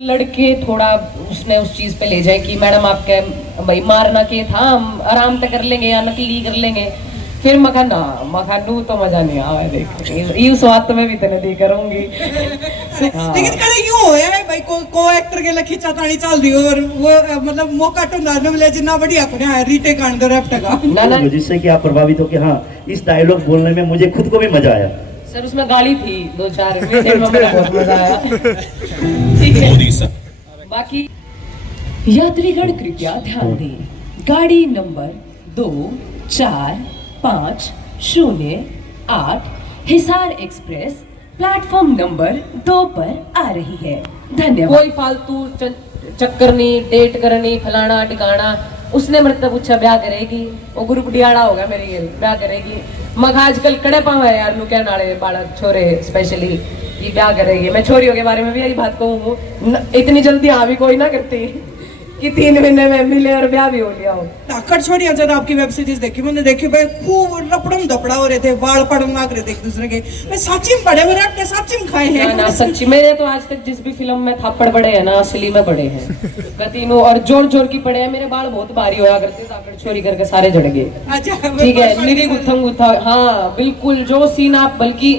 लड़के थोड़ा उसने उस चीज पे ले जाए कि मैडम आपके भाई मारना के था, हम आराम से कर लेंगे या नकली कर लेंगे। फिर मखानू तो मजा नहीं आवा देख ये स्वाद तो मैं भी तने दी करूंगी। लेकिन करे क्यों होया है भाई को एक्टर के लिए खींचा तानी चल दी और वो मतलब मौका तो ना मिले जितना बढ़िया को है रीटेक आन दो रैप का ना जिससे कि आप प्रभावित हो कि हाँ इस डायलॉग बोलने में मुझे खुद को भी मजा आया। सर उसमें गाली थी 2-4 बहुत मजा आया। ठीक है बाकी यात्रीगण कृपया ध्यान दें, गाड़ी number 245008 Hisar express platform number 2 पर आ रही है। धन्यवाद। कोई फालतू चक्कर नहीं, डेट करनी फलाना टिकाना। उसने मेरे से पूछा ब्याह करेगी, वो ग्रुप डियाड़ा होगा मेरी गेल ब्याह करेगी। मग आजकल कड़े पाव है यार नु कहने वाले बालक छोरे स्पेशली ये ब्याह करेगी। मैं छोरियों के बारे में भी यही बात कहूँ, इतनी जल्दी हाँ भी कोई ना करती कि 3 महीने में मिले और ब्याह भी हो लिया हो। धाकड़ छोड़िया जब आपकी वेब सीरीज देखी मैंने देखी भाई खूब लपड़म दपड़ा हो रहे थे, बाल पड़म लाग रहे थे एक दूसरे के। मैं सच्ची में पड़े मेरे अपने सच्ची में खाए हैं ना सच्ची। मैंने तो आज तक जिस भी फिल्म में थप्पड़ पड़े हैं ना असली में पड़े हैं तीनों, और जोर जोर की पड़े हैं। मेरे बाल बहुत भारी होया करते, धाकड़ छोरी करके सारे झड़ गए। अच्छा ठीक है निरी गुत्थम गुत्था। हाँ बिल्कुल जो सीन आप बल्कि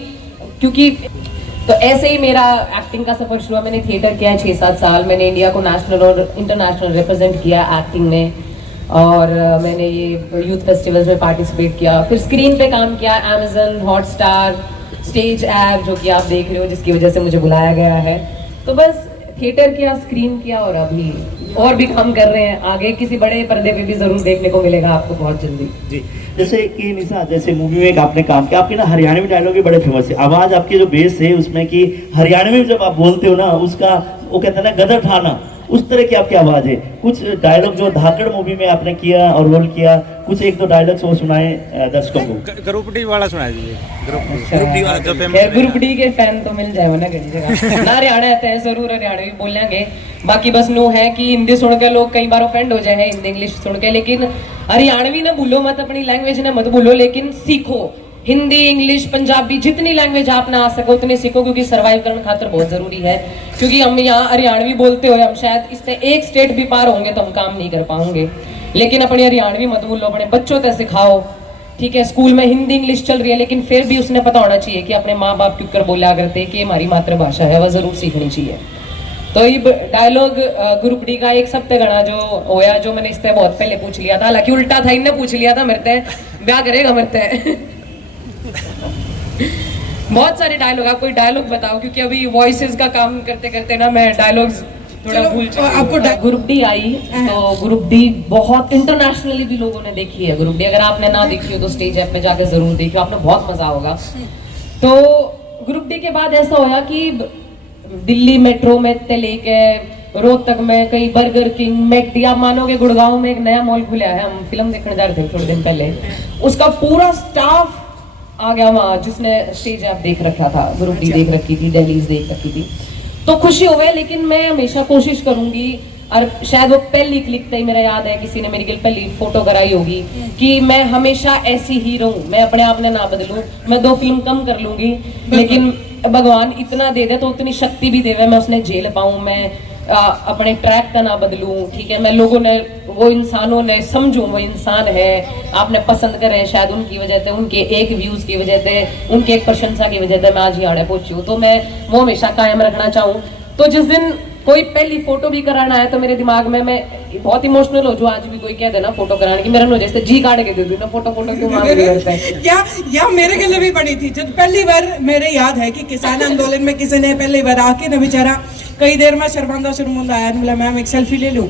क्योंकि तो ऐसे ही मेरा एक्टिंग का सफर शुरू हुआ। मैंने थिएटर किया है 6-7 साल। मैंने इंडिया को नेशनल और इंटरनेशनल रिप्रेजेंट किया एक्टिंग में, और मैंने ये यूथ फेस्टिवल्स में पार्टिसिपेट किया। फिर स्क्रीन पे काम किया, Amazon हॉटस्टार स्टेज ऐप जो कि आप देख रहे हो, जिसकी वजह से मुझे बुलाया गया है। तो बस थिएटर किया, स्क्रीन किया, और अभी और भी काम कर रहे हैं। आगे किसी बड़े पर्दे पे भी जरूर देखने को मिलेगा आपको बहुत जल्दी। जी जैसे कि निशा, जैसे मूवी में आपने काम किया, आपके ना हरियाणवी डायलॉग भी बड़े फेमस है। आवाज आपकी जो बेस है उसमें कि हरियाणवी में जब आप बोलते हो ना उसका वो कहते हैं ना गदर ठाना, उस तरह की आपकी आवाज है। कुछ डायलॉग जो धाकड़ मूवी में आपने किया और रोल किया, कुछ 1-2 डायलॉग्स वो सुनाए दर्शकों को। ग्रुप डी वाला सुना दीजिए। ग्रुप डी वाला जो फेमस। ग्रुप डी के फैन तो मिल जाए ना कहीं जगह ना हरियाणा आते हैं जरूर हरियाणवी बोलेंगे। बाकी बस नो है कि हिंदी सुन के लोग कई बार ऑफेंड हो जाए हिंदी इंग्लिश सुन के, लेकिन हरियाणवी ना भूलो मत, अपनी लैंग्वेज ना मत भूलो, लेकिन सीखो। हिंदी इंग्लिश पंजाबी जितनी लैंग्वेज आप ना आ सको उतनी सीखो, क्योंकि सर्वाइव करने खातिर बहुत जरूरी है। क्योंकि हम यहाँ हरियाणवी बोलते हुए हम शायद इससे एक स्टेट भी पार होंगे तो हम काम नहीं कर पाएंगे, लेकिन अपनी हरियाणवी मत भूलो, अपने बच्चों को सिखाओ। ठीक है स्कूल में हिंदी इंग्लिश चल रही है, लेकिन फिर भी उसने पता होना चाहिए कि अपने माँ बाप क्यों कर बोला करते कि हमारी मातृभाषा है, वह जरूर सीखनी चाहिए। तो ये डायलॉग ग्रुप डी का एक सप्ताह गणा जो होया, जो मैंने इससे बहुत पहले पूछ लिया था, हालांकि उल्टा था, इनने पूछ लिया था मेरे ब्याह करेगा मेरे बहुत सारे डायलॉग। आप कोई डायलॉग बताओ, क्योंकि अभी वॉइसेस का काम करते करते ना मैं डायलॉग्स थोड़ा भूल चुकी। आपको ग्रुप डी आई तो ग्रुप डी बहुत इंटरनेशनली भी लोगों ने देखी है। ग्रुप डी अगर आपने ना देखी हो तो स्टेज ऐप पे जाकर जरूर देखियो, आपने बहुत मजा होगा। तो ग्रुप डी के बाद ऐसा होया कि दिल्ली मेट्रो में ते लेके रोहतक में कई बर्गर किंग मैकडी, आप मानोगे गुड़गांव में एक नया मॉल खुला है, हम फिल्म देखने जा रहे थे थोड़े दिन पहले, उसका पूरा स्टाफ आ गया वहां जिसने स्टेज ऐप देख रखा था, ग्रुप डी देख रखी थी, डेलीज देख रखी थी। तो खुशी हो गई, लेकिन मैं हमेशा कोशिश करूंगी, और शायद वो पहली क्लिक ही मेरा याद है किसी ने मेरी पहली फोटो कराई होगी कि मैं हमेशा ऐसी ही रहूं, मैं अपने आप ने ना बदलूं। मैं 2 फिल्म कम कर लूंगी, लेकिन भगवान इतना दे दे तो उतनी शक्ति भी देवे मैं उसने झेल पाऊं, मैं अपने ट्रैक का ना बदलूं। ठीक है मैं लोगों ने वो इंसानों ने समझूं वो इंसान है, आपने पसंद करे शायद उनकी वजह से, उनके एक व्यूज की वजह से, उनके एक प्रशंसा की वजह से मैं आज यहाँ पहुंची हूँ। तो मैं वो हमेशा कायम रखना चाहूँ। तो जिस दिन कोई पहली फोटो भी कराना है तो मेरे दिमाग में मैं बहुत इमोशनल हो जो आज भी कोई कह देना फोटो कराने की, मेरा जैसे जी काट के दे दूं ना फोटो क्यों मांग रही है क्या या मेरे के लिए भी बनी थी जब पहली बार मेरे याद है कि किसान आंदोलन में किसी ने पहली बार आके ना बेचारा कई देर में शर्मांदा आया, बोला मैम एक सेल्फी ले लूं,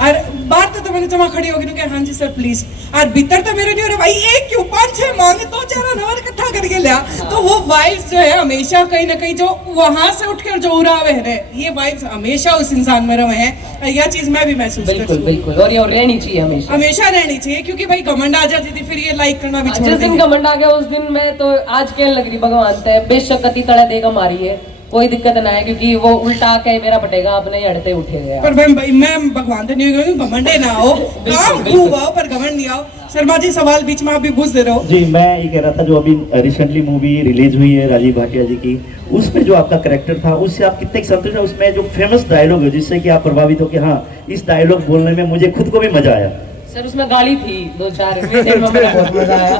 और बाहर तो मैंने जमा खड़ी होगी कि हाँ जी सर प्लीज, और भीतर तो मेरे नहीं हो रहा भाई एक क्यों 5-6 मांगे 2-4 नंबर इकट्ठा करके लिया। तो वो वाइब्स जो है हमेशा कहीं ना कहीं जो वहां से उठकर जो उड़ावे है ये वाइब्स हमेशा उस इंसान में रहे हैं। यह चीज मैं भी महसूस करती हूं। बिल्कुल और ये रहनी चाहिए, हमेशा रहनी चाहिए, क्योंकि भाई घमंड आ जाती थी फिर ये लाइक करना भी छोड़ जिस दिन घमंड आ गया उस दिन मैं तो आज क्या लग रही भगवान ते बेशक कति तड़ा देगा मारी है कोई दिक्कत ना है, क्योंकि वो उल्टा के मेरा पटेगा, अपने ही अड़ते उठेगा। पर मैं भगवान तो नहीं कहूँगी घमंडे ना हो, काम खूब आओ पर घमंड नहीं आओ। शर्मा जी सवाल बीच में आप भी पूछ दे रहे हो। जी मैं ये कह रहा था, जो अभी रिसेंटली मूवी रिलीज हुई है राजीव भाटिया जी की, उसमें जो आपका कैरेक्टर था उससे आप कितने संतुष्ट हैं? उसमें जो फेमस डायलॉग है जिससे कि आप प्रभावित हो कि हाँ इस डायलॉग बोलने में मुझे खुद को भी मजा आया। सर उसमें गाली थी 2-4, मेरे बहुत मजा आया।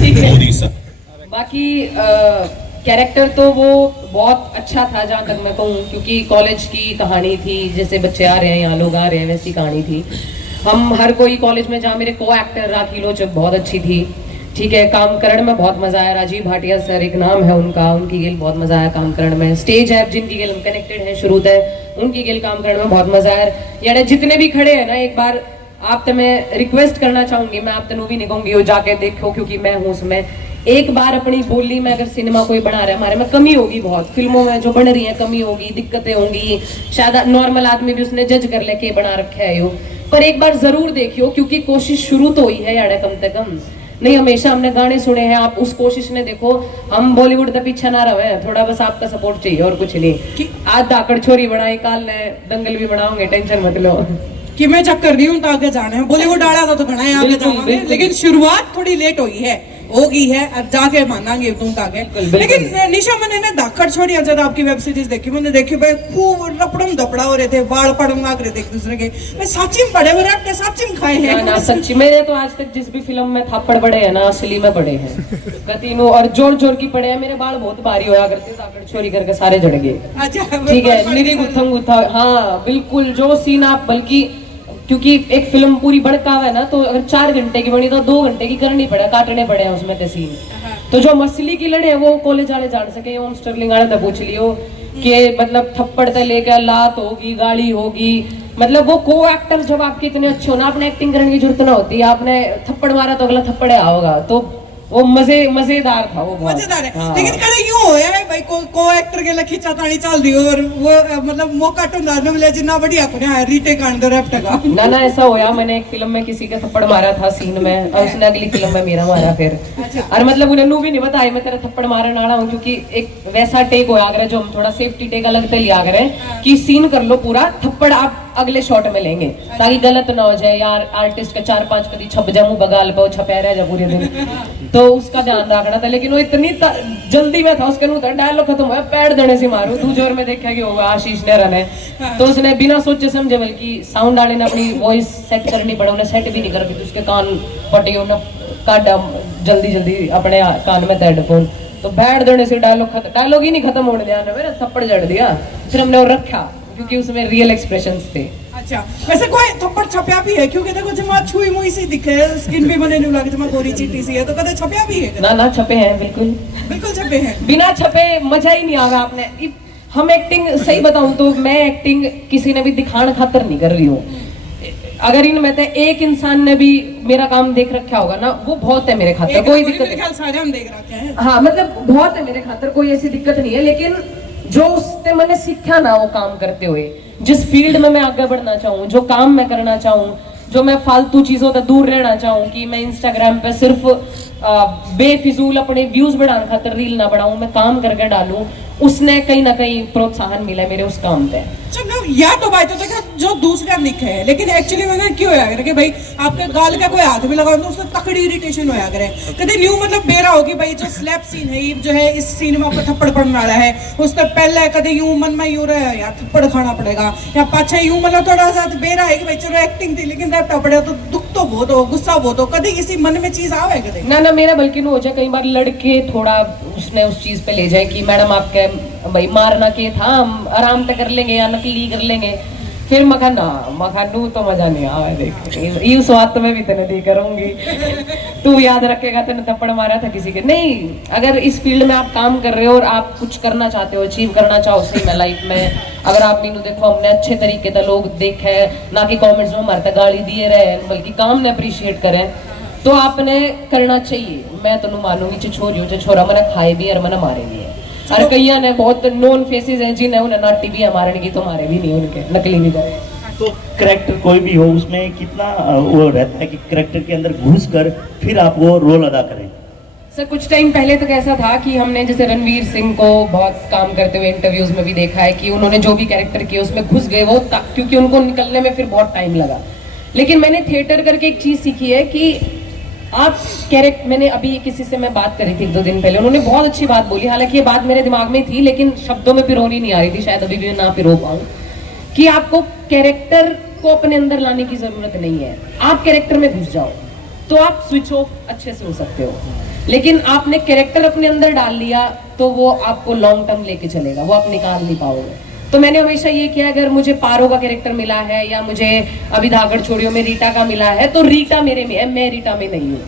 ठीक है, बाकी कैरेक्टर तो वो बहुत अच्छा था जहाँ तक मैं कहूँ, क्योंकि कॉलेज की कहानी थी, जैसे बच्चे आ रहे हैं यहाँ लोग आ रहे हैं वैसी कहानी थी। हम हर कोई कॉलेज में, जहाँ मेरे को एक्टर राखी लोचक बहुत अच्छी थी, ठीक है, काम करने में बहुत मजा आया। राजीव भाटिया सर एक नाम है उनका, उनकी गेल बहुत मजा आया काम करने में। स्टेज है जिनकी गेल हम कनेक्टेड है शुरू से, उनकी गेल काम करने में बहुत मजा आया। यानी जितने भी खड़े हैं ना, एक बार आप तो मैं रिक्वेस्ट करना चाहूंगी, मैं आप तनु भी नहीं कहूंगी वो जाके देखो, क्योंकि मैं हूँ उसमें। एक बार अपनी बोली में अगर सिनेमा कोई बना रहा है, हमारे में कमी होगी बहुत, फिल्मों में जो बन रही है कमी होगी, दिक्कतें होंगी, शायद नॉर्मल आदमी भी उसने जज कर ले के बना रखा है यो, पर एक बार जरूर देखियो, क्योंकि कोशिश शुरू तो हुई है यार, कम से कम नहीं। हमेशा हमने गाने सुने हैं, आप उस कोशिश ने देखो। हम बॉलीवुड का पीछे ना रहे, थोड़ा बस आपका सपोर्ट चाहिए और कुछ नहीं। आज धाकड़ छोरी बनाई, काल ने दंगल भी बनाओगे, टेंशन मत लो। कि मैं चेक कर रही हूँ तो आगे जाना है, बॉलीवुड आड़ा था तो घना है आगे जाएंगे, लेकिन शुरुआत थोड़ी लेट हुई है, होगी है, अब जाके मानांगे तुम आगे। लेकिन निशा, मैंने ना धाकड़ छोड़ी जब आपकी वेब सीरीज देखी, मैंने देखी भाई खूब रपड़म दपड़ा हो रहे थे, बाल पड़म लाग रहे थे एक दूसरे के। मैं सच्ची में पड़े हुए आपके सच्ची में खाए हैं ना, सच्ची मेरे तो आज तक जिस भी फिल्म में थापड़ पड़े हैं ना, असली में पड़े हैं कतीनों, और जोर जोर की पड़े हैं। मेरे बाल बहुत भारी होया करते, धाकड़ छोरी करके सारे झड़ गए। अच्छा ठीक है, निरी गुत्थम गुत्था, हाँ बिल्कुल जो सीन आप, बल्कि क्योंकि एक फिल्म पूरी बड़का है ना, तो अगर 4 घंटे की बनी तो 2 घंटे की करनी पड़े, काटने पड़े हैं उसमें के सीन। तो जो मछली की लड़े वो कॉलेज वाले जान सके, ओम स्टर्लिंग वाले तो पूछ लियो कि मतलब थप्पड़ से लेकर लात होगी, गाली होगी, मतलब वो को एक्टर जब आपके इतने अच्छे हो ना, आपने एक्टिंग करने की जरूरत ना होती, आपने थप्पड़ मारा तो अगला थप्पड़ आओगा, तो वो मजेदार था, वो मजेदार है। लेकिन कड़े यूं हो है भाई, को एक्टर के लखी चातानी चल दी और वो मतलब मौका टुंडा न मिले, जितना बढ़िया को ने रीटेक आन दे रैप्ट का ना ना ऐसा होया। मैंने एक फिल्म में किसी के थप्पड़ मारा था सीन में, और उसने अगली फिल्म में मेरा मारा फिर। और मतलब उन्हें भी नहीं बताया मैं तेरा थप्पड़ मारे ना हूं, क्योंकि एक वैसा टेक होया करे जो हम थोड़ा सेफ्टी टेक अलग से लिया करें कि सीन कर लो पूरा, थप्पड़ आप अगले शॉट में लेंगे ताकि गलत ना हो जाए यार, आर्टिस्ट का 4-5 कदी छप जामू बगाल पे छपा रह जा पूरे दिन, तो उसका ध्यान रखना था। लेकिन वो इतनी जल्दी में था, उसके मुंह डायलॉग खत्म हुआ, पैर देने से मारू, तू जोर में देखा कि होगा आशीष नेहरा ने, तो उसने बिना सोचे समझे, बल्कि साउंड वाले ने अपनी वॉइस सेट करनी पड़ा, उन्हें सेट भी नहीं कर पाई, उसके कान फटे, उन्हें काटा जल्दी अपने कान में हेडफोन, तो बैठ देने से डायलॉग ही नहीं खत्म होने दिया, मेरा थप्पड़ जड़ दिया, फिर हमने वो रखा क्योंकि उसमें रियल एक्सप्रेशंस थे। अच्छा, वैसे कोई थप्पड़ छपया भी है? क्योंकि देखो जब मैं छुई मुई सी दिखे, स्किन भी बने नहीं लगे, जब मैं गोरी चीटी सी है, तो कदे छपया भी है? ना छपे हैं, बिल्कुल छपे हैं। बिना छपे मजा ही नहीं आगा। आपने हम एक्टिंग सही बताऊं तो मैं एक्टिंग किसी ने भी दिखाने खातर नहीं कर रही हूँ। अगर इनमें से एक इंसान ने भी मेरा काम देख रखा होगा ना, वो बहुत है मेरे खातर, कोई दिक्कत नहीं। सारे हम देख रखे हैं, हाँ मतलब बहुत है मेरे खातर, कोई ऐसी दिक्कत नहीं है। लेकिन जो उससे मैंने सीखा ना वो काम करते हुए, जिस फील्ड में मैं आगे बढ़ना चाहूँ, जो काम मैं करना चाहूँ, जो मैं फालतू चीजों से दूर रहना चाहूँ, कि मैं इंस्टाग्राम पे सिर्फ बेफिजूल अपने व्यूज बढ़ाने खातर रील ना बढ़ाऊं, मैं काम करके डालूं, उसने कहीं ना कहीं प्रोत्साहन मिला मेरे उस काम पे। चलो या तो बात होता है जो दूसरा निक है, लेकिन एक्चुअली मैंने क्यों होया करे कि भाई आपके गाल का कोई हाथ भी लगाओ तो उससे तकड़ी इरिटेशन होया करे। कभी न्यू मतलब बेरा होगी भाई, जो स्लैप सीन है ये जो है, इस सीन में आपको थप्पड़ पड़ने वाला है, उससे पहले कभी यूं मन में यूं रहे यार थप्पड़ खाना पड़ेगा, या पाछे यूं मतलब थोड़ा सा बेरा है कि भाई चलो एक्टिंग थी लेकिन रैप्टा पड़ेगा तो दुख तो बहुत हो, गुस्सा बहुत हो, कभी किसी मन में चीज आवे कभी ना मेरा बल्कि हो जाए, कई बार लड़के थोड़ा उसने उस चीज पे ले जाए कि मैडम आपके भाई मारना के था, हम आराम से कर लेंगे या नकली कर लेंगे, फिर मखानू तो मजा नहीं आवा। देख ये स्वाद तो मैं भी तेने दी करूंगी, तू याद रखेगा तेने थप्पड़ मारा था किसी के नहीं। अगर इस फील्ड में आप काम कर रहे हो और आप कुछ करना चाहते हो, अचीव करना चाहो सही में लाइफ में, अगर आप मीनू देखो हमने अच्छे तरीके से लोग देखे ना कि कमेंट्स में हमारे गाली दिए रहे, बल्कि काम ने अप्रिशिएट करें, तो आपने करना चाहिए। मैं तो मानूंगी छोरा मैंने खाए भी और मैंने मारे भी है, और कई ने बहुत नॉन फेसेस हैं जिन्हें उन्हें नाटी भी हमारे की, तो मारे भी नहीं, उनके नकली भी करे। तो कैरेक्टर कोई भी हो उसमें कितना वो रहता है कि कैरेक्टर के अंदर घुस कर फिर आप वो रोल अदा करें? सर कुछ टाइम पहले तक ऐसा था कि हमने जैसे रणवीर सिंह को बहुत काम करते हुए इंटरव्यूज में भी देखा है कि उन्होंने जो भी कैरेक्टर किए उसमें घुस गए वो, क्योंकि उनको निकलने में फिर बहुत टाइम लगा। लेकिन मैंने थिएटर करके एक चीज सीखी है कि आप कैरेक्टर, मैंने अभी किसी से मैं बात करी थी 1-2 दिन पहले, उन्होंने बहुत अच्छी बात बोली, हालांकि ये बात मेरे दिमाग में थी लेकिन शब्दों में पिरोनी नहीं आ रही थी, शायद अभी भी ना पिरो पाऊं, कि आपको कैरेक्टर को अपने अंदर लाने की जरूरत नहीं है। आप कैरेक्टर में घुस जाओ तो आप स्विच ऑफ अच्छे से हो सकते हो, लेकिन आपने कैरेक्टर अपने अंदर डाल लिया तो वो आपको लॉन्ग टर्म लेके चलेगा, वो आप निकाल नहीं पाओगे। तो मैंने हमेशा ये किया, अगर मुझे पारो का कैरेक्टर मिला है या मुझे अभी धागड़ छोड़ियों में रीटा का मिला है तो रीटा मेरे में है, मैं रीटा में नहीं हूँ,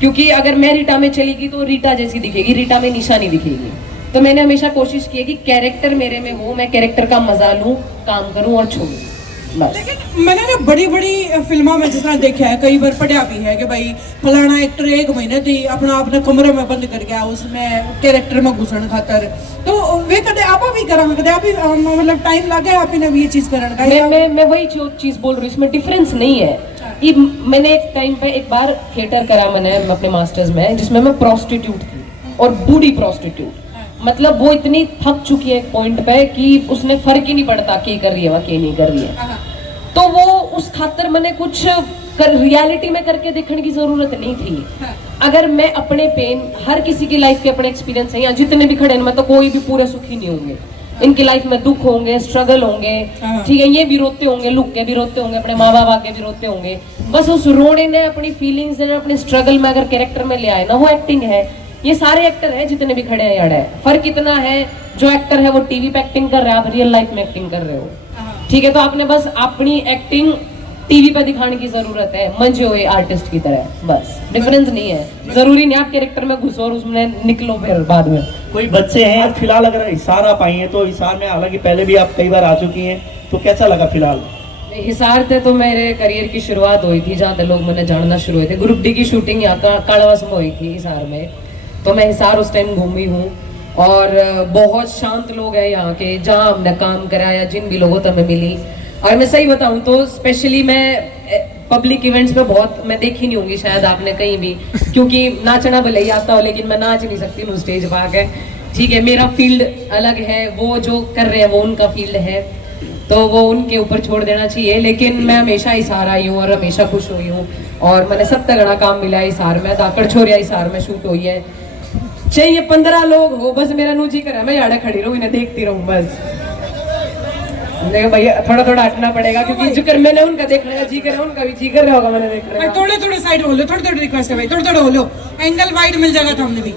क्योंकि अगर मैं रीटा में चलेगी तो रीटा जैसी दिखेगी, रीटा में निशा नहीं दिखेगी। तो मैंने हमेशा कोशिश की है कि कैरेक्टर मेरे में हो, मैं कैरेक्टर का मजा लूं, काम करूं और छोड़ूं, बस। लेकिन मैंने ना बड़ी बड़ी फिल्मों में जितना देखा है, कई बार पढ़ा भी है कि भाई फलाना एक्टर 1 महीने थी अपने कमरे में बंद कर गया उसमें कैरेक्टर में घुसन खातर, तो वे कदे आप भी करा, कदे आप भी मतलब टाइम लगा आपने भी ये चीज करने का? मैं वही जो चीज बोल रही हूँ, इसमें डिफरेंस नहीं है। ये मैंने एक टाइम पे एक बार थिएटर करा मैंने अपने मास्टर्स में, जिसमें मैं प्रोस्टिट्यूट थी और बूढ़ी प्रोस्टिट्यूट, मतलब वो इतनी थक चुकी है एक पॉइंट पे कि उसने फर्क ही नहीं पड़ता के कर रही है वा के नहीं कर रही है। तो वो उस खातर मैंने कुछ रियलिटी में करके देखने की जरूरत नहीं थी। अगर मैं अपने पेन, हर किसी की लाइफ के अपने एक्सपीरियंस है, यहाँ जितने भी खड़े हैं मतलब कोई भी पूरे सुखी नहीं होंगे, इनकी लाइफ में दुख होंगे, स्ट्रगल होंगे, ठीक है, ये भी रोते होंगे, लुक के भी रोते होंगे, अपने माँ बाप आके भी रोते होंगे। बस उस रोने ने अपनी फीलिंग्स ने अपने स्ट्रगल में अगर कैरेक्टर में ले आए ना, वो एक्टिंग है। ये सारे एक्टर हैं जितने भी खड़े हैं यहाँ, फर्क इतना है जो एक्टर है वो टीवी पे एक्टिंग कर रहा है, आप रियल लाइफ में एक्टिंग कर रहे हो, ठीक है। तो आपने बस अपनी एक्टिंग टीवी पर दिखाने की जरूरत है, मंजे हुए आर्टिस्ट की तरह, बस। डिफरेंस नहीं है, जरूरी नहीं आप कैरेक्टर में घुसो और उसमें निकलो फिर बाद में। कोई बच्चे हैं फिलहाल, अगर हिसार आप आई हैं तो हिसार में, हालांकि पहले भी आप कई बार आ चुकी हैं, तो कैसा लगा फिलहाल? हिसार थे तो मेरे करियर की शुरुआत हुई थी, जहाँ लोग मैंने जानना शुरू हुए थे। ग्रुप डी की शूटिंग यहाँ का कालावास में हुई थी हिसार में, तो मैं हिसार उस टाइम घूमी हूँ और बहुत शांत लोग हैं यहाँ के, जहाँ हमने काम करा या जिन भी लोगों से मैं मिली। और मैं सही बताऊँ तो स्पेशली मैं पब्लिक इवेंट्स में बहुत मैं देखी नहीं होंगी शायद आपने कहीं भी, क्योंकि नाचना भले ही आता हो लेकिन मैं नाच नहीं सकती हूँ स्टेज पर आके, ठीक है। मेरा फील्ड अलग है, वो जो कर रहे हैं वो उनका फील्ड है, तो वो उनके ऊपर छोड़ देना चाहिए। लेकिन मैं हमेशा हिसार आई हूँ और हमेशा खुश हुई हूँ, और मैंने सब तगड़ा काम मिला है हिसार में। धाकड़ छोरिया हिसार में शूट हुई है, चाहिए 15 लोग हो, बस मेरा नूजी करा, मैं याड़ा खड़ी रहूँ, इन्हें देखती रहूँ बस। देखो भैया थोड़ा थोड़ा हटना पड़ेगा, क्योंकि जिक्र मैंने उनका देखने का जी कर, उनका भी जी कर रहा होगा मैंने देखने का। थोड़े थोड़े साइड बोलो, थोड़े थोड़े रिक्वेस्ट है भाई, थोड़े थोड़े बोलो, एंगल वाइड मिल जाएगा था हमने भी।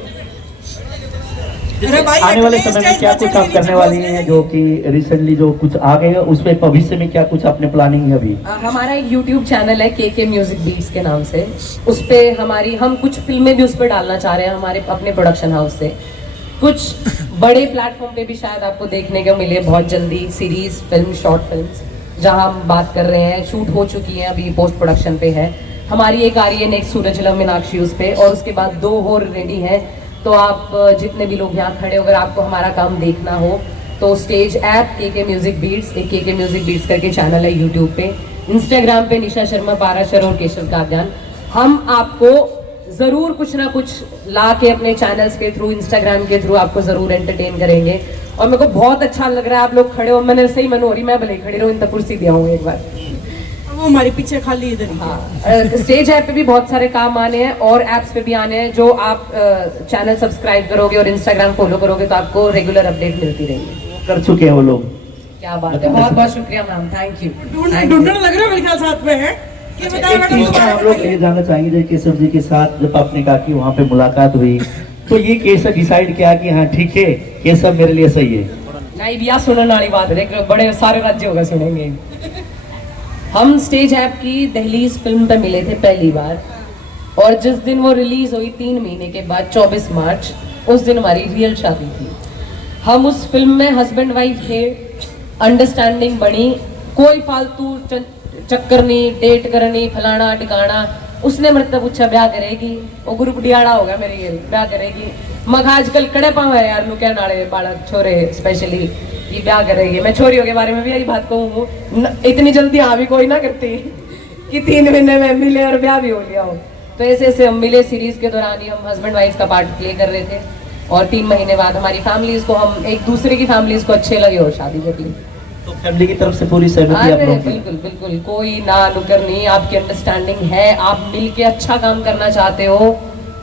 आने वाले समय में क्या कुछ आप करने वाली हैं, जो कि रिसेंटली जो कुछ आ गए हैं उसमें भविष्य में क्या कुछ आपने प्लानिंग है अभी? हमारा एक YouTube चैनल है KK म्यूजिक बीट्स के नाम से, उस पे हम कुछ फिल्में भी उस पर डालना चाह रहे हैं हमारे अपने प्रोडक्शन हाउस से। कुछ बड़े प्लेटफॉर्म पे भी शायद आपको देखने को मिले बहुत जल्दी, सीरीज, फिल्म, शॉर्ट फिल्म्स, जहां हम बात कर रहे हैं, शूट हो चुकी हैं, अभी पोस्ट प्रोडक्शन पे है। हमारी एक आ रही है नेक्स्ट सूरज लव मीनाक्षी उस पे, और उसके बाद 2 और रेडी है। तो आप जितने भी लोग यहाँ खड़े हो, अगर आपको हमारा काम देखना हो तो stage app KK music beats, एक KK म्यूजिक बीट्स करके चैनल है यूट्यूब पे, इंस्टाग्राम पे निशा शर्मा, पाराशर और केशव काद्यान। हम आपको जरूर कुछ ना कुछ ला के अपने चैनल्स के थ्रू, इंस्टाग्राम के थ्रू आपको जरूर एंटरटेन करेंगे। और मेरे को बहुत अच्छा लग रहा है आप लोग खड़े हो, मैंने सही मन हो रही, मैं भले खड़ी रहूँ, इन तक कुर्सी दिया हूँ एक बार, वो हमारे पीछे खाली इधर। हाँ, स्टेज ऐप पे भी बहुत सारे काम आने हैं और एप्स पे भी आने हैं, जो आप चैनल सब्सक्राइब करोगे और इंस्टाग्राम फॉलो करोगे तो आपको रेगुलर अपडेट मिलती रहेगी। कर चुके हैं वो लोग, क्या बात है, बहुत बहुत शुक्रिया मैम, थैंक यू। ढूंढने लग रहा है मेरे ख्याल साथ में है कि हम लोग ये जानना चाहेंगे केशव जी के साथ जब आपने कहा कि वहाँ पे मुलाकात हुई, तो ये केशव डिसाइड किया कि हाँ ठीक है केशव मेरे लिए सही है? नहीं भैया, सुनने वाली बात है, देख बड़े सारे राज्य होगा सुनेंगे। हम स्टेज ऐप की दहलीज फिल्म पे मिले थे पहली बार, और जिस दिन वो रिलीज हुई 3 महीने के बाद 24 मार्च, उस दिन हमारी रियल शादी थी। हम उस फिल्म में हस्बैंड वाइफ थे, अंडरस्टैंडिंग बनी, कोई फालतू चक्कर नहीं, डेट करनी, फलाना टिकाना। उसने मेरे से पूछा ब्याह करेगी, वो ग्रुप डियाड़ा होगा मेरे, ब्याह करेगी। मग आजकल कड़े पाँव है यार, क्या नाड़े बालक छोरे स्पेशली ये ब्याह करेगी। मैं छोरियों के बारे में भी यही बात कहूँ, इतनी जल्दी हाँ भी कोई ना करती कि 3 महीने में मिले और ब्याह भी हो लिया हो। तो ऐसे ऐसे हम मिले सीरीज के दौरान ही, हम हस्बैंड वाइफ का पार्ट प्ले कर रहे थे और 3 महीने बाद हमारी फैमिलीज को, हम एक दूसरे की फैमिलीज को अच्छे लगे और शादी कर ली। तो फैमिली की तरफ से पूरी सहमति आप अरे लोगों की? बिल्कुल बिल्कुल, कोई ना नुकर नहीं, आपकी अंडरस्टैंडिंग है, आप मिलके अच्छा काम करना चाहते हो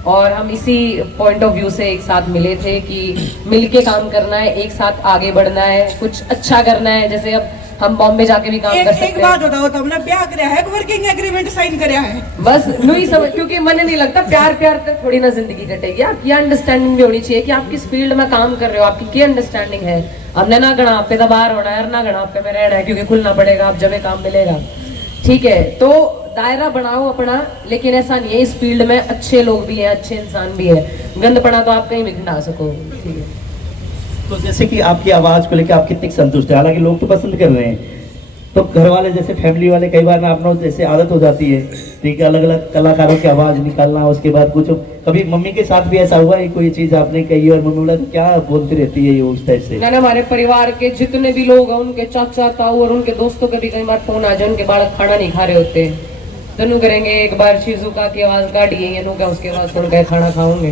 और हम इसी पॉइंट ऑफ व्यू से एक साथ मिले थे कि मिलके काम करना है, एक साथ आगे बढ़ना है, कुछ अच्छा करना है। जैसे अब हम बॉम्बे जाके भी काम कर सकते एक बात बताओ, तुमने ब्याह कराया है, वर्किंग एग्रीमेंट साइन कराया है? बस नहीं समझ, क्योंकि मन नहीं लगता, प्यार प्यार तक थोड़ी ना जिंदगी कटेगी। आपकी अंडरस्टैंडिंग भी होनी चाहिए कि आप किस फील्ड में काम कर रहे हो, आपकी क्या अंडरस्टैंडिंग है। हमने ना गणा पे तो बाहर होना है, ना गणा पे में रहना है, क्योंकि खुलना पड़ेगा, आप जब काम मिलेगा। ठीक है, तो दायरा बनाओ अपना, लेकिन ऐसा नहीं है, इस फील्ड में अच्छे लोग भी हैं, अच्छे इंसान भी हैं, गंदपना तो आप कहीं भी ना सको। ठीक है, तो जैसे कि आपकी आवाज को लेकर आप कितने संतुष्ट हैं? हालांकि लोग तो पसंद कर रहे हैं, तो घर वाले जैसे फैमिली वाले कई बार ना अपनों जैसे आदत हो जाती है, ठीक है, अलग अलग कलाकारों की आवाज निकालना, उसके बाद कुछ कभी मम्मी के साथ भी ऐसा हुआ है कोई चीज आपने कही और मम्मी बोला तो क्या बोलती रहती है ये उस टाइप से? ना हमारे परिवार के जितने भी लोग हैं, उनके चाचा ताऊ और उनके दोस्तों के भी कई बार फोन आ जाए, उनके बालक खाना नहीं खा रहे होते, तो करेंगे एक बार शिजुका की आवाज काटिए, ये क्या उसके बाद सुन के खाना खाओगे।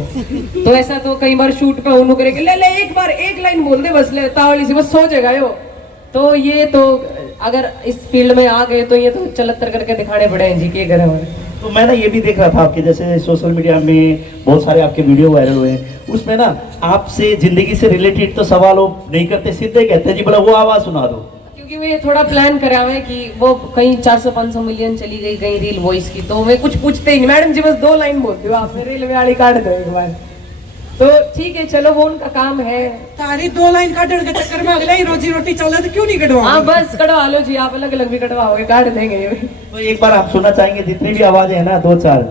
तो ऐसा तो कई बार शूट पे उन्होंने करेंगे, ले ले एक बार एक लाइन बोल दे बस, ले तावली से बस सो जाएगा यो। तो ये तो अगर इस फील्ड में आ गए तो ये तो चलत्तर करके दिखाने पड़े हैं जी, के घर में। तो मैं ना ये भी देख रहा था आपके जैसे सोशल मीडिया में बहुत सारे आपके वीडियो वायरल हुए हैं, उसमें ना आपसे जिंदगी से रिलेटेड तो सवाल वो नहीं करते, सीधे कहते हैं जी बोला वो आवाज सुना दो। क्योंकि मैं थोड़ा प्लान करा हुआ है कि वो कहीं 400-500 मिलियन चली गई कहीं रील वॉइस की, तो मैं कुछ पूछते ही नहीं, मैडम जी बस 2 लाइन बोलती हो आप, रेलवे वाली काट दो एक बार। तो ठीक है, चलो वो उनका काम है। तारी 2 लाइन काटने के चक्कर में अगला ही रोजी रोटी चल रहा तो क्यों नहीं कटवा? हाँ बस कटवा लो जी, आप अलग अलग भी कटवाओगे, काट देंगे ये। तो एक बार आप सुनना चाहेंगे जितनी भी आवाजें है ना 2-4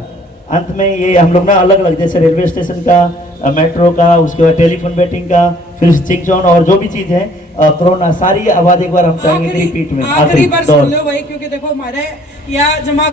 अंत में, ये हम लोग ना अलग अलग जैसे रेलवे स्टेशन का, मेट्रो का, उसके बाद टेलीफोन बैटिंग का, फिर चिंगजॉन और जो भी चीज है, कोरोना, सारी आवाज एक बार हम चाहेंगे रिपीट में आखिरी बार सुन लो भाई, क्योंकि देखो हमारे यहाँ जमा